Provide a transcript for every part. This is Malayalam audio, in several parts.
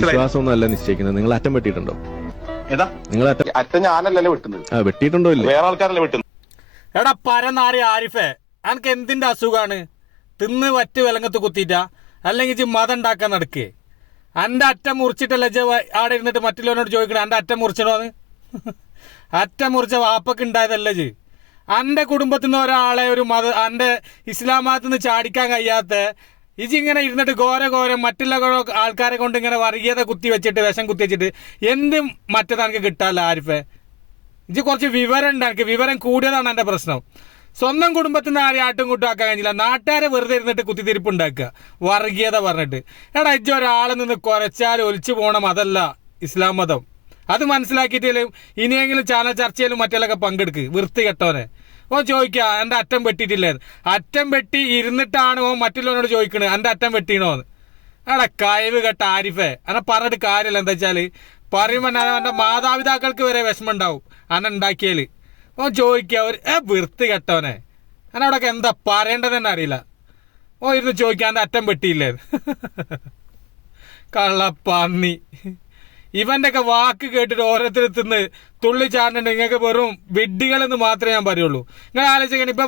വിശ്വാസമൊന്നും അല്ല നിശ്ചയിക്കുന്നത്. നിങ്ങൾ അറ്റം വെട്ടിയിട്ടുണ്ടോ? ഏതാ നിങ്ങൾ അറ്റ ഞാനല്ലല്ലോ വെട്ടുന്നത്, വെട്ടിയിട്ടുണ്ടോ? ഇല്ല, വേറെ ആൾക്കാരല്ലേ വെട്ടുന്നത്. എടാ പരനാറി ആരിഫേ, അനക്ക് എന്തിന്റെ അസുഖാണ്? തിന്ന് വറ്റ് വിലങ്ങത്ത് കുത്തിയിട്ടാ അല്ലെങ്കിൽ മതം ഉണ്ടാക്കാൻ നടക്കേ? അന്റെ അറ്റം മുറിച്ചിട്ടല്ലേ ആടെ ഇരുന്നിട്ട് മറ്റുള്ളവനോട് ചോദിക്കണേ അന്റെ അറ്റം മുറിച്ചണോന്ന്? അറ്റം മുറിച്ച വാപ്പക്ക് ഉണ്ടായതല്ലേ? അന്റെ കുടുംബത്തിൽ നിന്ന് ഒരാളെ ഒരു അന്റെ ഇസ്ലാം മതത്തിൽ നിന്ന് ചാടിക്കാൻ കഴിയാത്ത ഇങ്ങനെ ഇരുന്നിട്ട് ഘോരം മറ്റുള്ള ആൾക്കാരെ കൊണ്ട് ഇങ്ങനെ വർഗീയത കുത്തി വെച്ചിട്ട് വിഷം കുത്തി വെച്ചിട്ട് എന്തും മറ്റേതനക്ക് കിട്ടാല്ല ആരിഫേ. കുറച്ച് വിവരം ഉണ്ട്, എനിക്ക് വിവരം കൂടിയതാണ് എന്റെ പ്രശ്നം. സ്വന്തം കുടുംബത്തിൽ നിന്ന് ആരെയും ആട്ടും കൂട്ടും ആക്കാൻ കഴിഞ്ഞില്ല, നാട്ടുകാരെ വെറുതെ ഇരുന്നിട്ട് കുത്തിത്തിരിപ്പ് ഉണ്ടാക്കുക വർഗീയത പറഞ്ഞിട്ട്. എടാ ഒരാളെ നിന്ന് കുറച്ചാൽ ഒലിച്ചു പോകണം, അതല്ല ഇസ്ലാം മതം. അത് മനസ്സിലാക്കിയിട്ടേലും ഇനിയെങ്കിലും ചാനൽ ചർച്ചയിലും മറ്റേലൊക്കെ പങ്കെടുക്ക്. വൃത്തി കെട്ടോനെ ഓ ചോദിക്കുക എൻ്റെ അറ്റം വെട്ടിയിട്ടില്ലേ? അറ്റം വെട്ടി ഇരുന്നിട്ടാണ് ഓ മറ്റുള്ളവനോട് ചോദിക്കണേ എൻ്റെ അറ്റം വെട്ടീണോന്ന്. എടാ കഴിവ് കെട്ട ആരിഫേ, അന്നെ പറഞ്ഞിട്ട് കാര്യമില്ല. എന്താ വെച്ചാല് പറയുമ്പോൾ എൻ്റെ മാതാപിതാക്കൾക്ക് വരെ വിഷമം ഉണ്ടാവും അന്നെ ഉണ്ടാക്കിയാല്. ഓ ചോദിക്കുക ഒരു വൃത്തി കെട്ടവനെ, എന്നോടൊക്കെ എന്താ പറയേണ്ടതെന്ന് അറിയില്ല. ഓ ഇരുന്ന് ചോദിക്കുക എൻ്റെ അറ്റം വെട്ടിയില്ലേ? കള്ളപ്പന്നി. ഇവന്റെ ഒക്കെ വാക്ക് കേട്ടിട്ട് ഓരോരുത്തരത്തുനിന്ന് തുള്ളി ചാടുന്നുണ്ട്. നിങ്ങൾക്ക് വെറും വിഡ്ഢികളെന്ന് മാത്രമേ ഞാൻ പറയുള്ളൂ. നിങ്ങൾ ആലോചിക്കണം, ഇപ്പൊ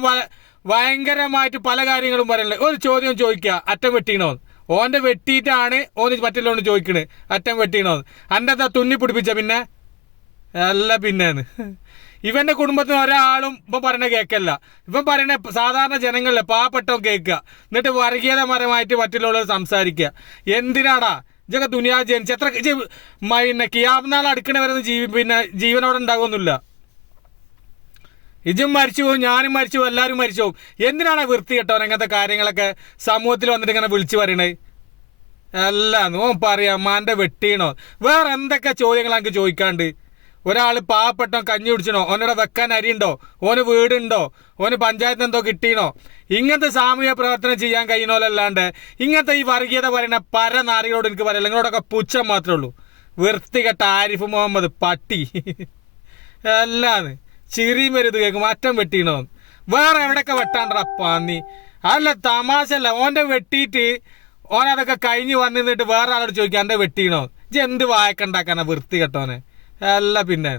ഭയങ്കരമായിട്ട് പല കാര്യങ്ങളും പറയല്ലേ. ഒരു ചോദ്യം ചോദിക്കുക അറ്റം വെട്ടീണോന്ന്. ഓന്റെ വെട്ടിയിട്ടാണ് ഓന് മറ്റുള്ളവന് ചോദിക്കണ് അറ്റം വെട്ടീണോന്ന്. അന്റെ എന്താ തുന്നി പിടിപ്പിച്ച പിന്നെ അല്ല പിന്നെന്ന്. ഇവന്റെ കുടുംബത്തിൽ ഒരാളും ഇപ്പം പറയണ കേൾക്കല്ല. ഇപ്പം പറയണ സാധാരണ ജനങ്ങളിലെ പാവപ്പെട്ടവൻ കേൾക്കുക, എന്നിട്ട് വർഗീയതപരമായിട്ട് മറ്റുള്ളവർ സംസാരിക്കുക. എന്തിനാടാ ഇതൊക്കെ ദുനിയാ ജനിച്ച് എത്ര പിന്നെ കിയാമനാൾ അടുക്കണ വരെ പിന്നെ ജീവനോടെ ഉണ്ടാകുമൊന്നുമില്ല. ഇജും മരിച്ചു പോകും, ഞാനും മരിച്ചു പോകും, എല്ലാവരും മരിച്ചു പോകും. എന്തിനാണ് വൃത്തി കേട്ടോ അങ്ങനത്തെ കാര്യങ്ങളൊക്കെ സമൂഹത്തിൽ വന്നിട്ട് ഇങ്ങനെ വിളിച്ചു പറയണേ? അല്ല നോ പറയാം മാൻ്റെ വെട്ടീണോ? വേറെ എന്തൊക്കെ ചോദ്യങ്ങൾ എനിക്ക് ചോദിക്കാണ്ട്? ഒരാൾ പാവപ്പെട്ടോ കഞ്ഞി കുടിച്ചണോ? ഓനോടെ വെക്കാൻ അരിയുണ്ടോ? ഓന് വീടുണ്ടോ? ഓന് പഞ്ചായത്ത് എന്തോ കിട്ടീനോ? ഇങ്ങനത്തെ സാമൂഹ്യ പ്രവർത്തനം ചെയ്യാൻ കഴിയുന്നോലല്ലാണ്ട് ഇങ്ങനത്തെ ഈ വർഗീയത പറയുന്ന പരനാരികളോട് എനിക്ക് പറയില്ല. നിങ്ങളോടൊക്കെ പുച്ഛം മാത്രമേ ഉള്ളൂ. വൃത്തികെട്ട ആരിഫ് മുഹമ്മദ് പട്ടി അല്ലാന്ന് ചിറിയും വരുത് കേൾക്കും അറ്റം വെട്ടീണോ? വേറെ എവിടെയൊക്കെ വെട്ടാണ്ടടാ പന്നി. അതല്ല തമാശ അല്ല. ഓൻ്റെ വെട്ടിയിട്ട് ഓനതൊക്കെ കഴിഞ്ഞ് വന്നിട്ട് വേറെ ആളോട് ചോദിക്കാം എൻ്റെ വെട്ടീണോ? എന്ത് വായക്കുണ്ടാക്കാനാ വൃത്തി കെട്ടോനെ? അല്ല പിന്നെ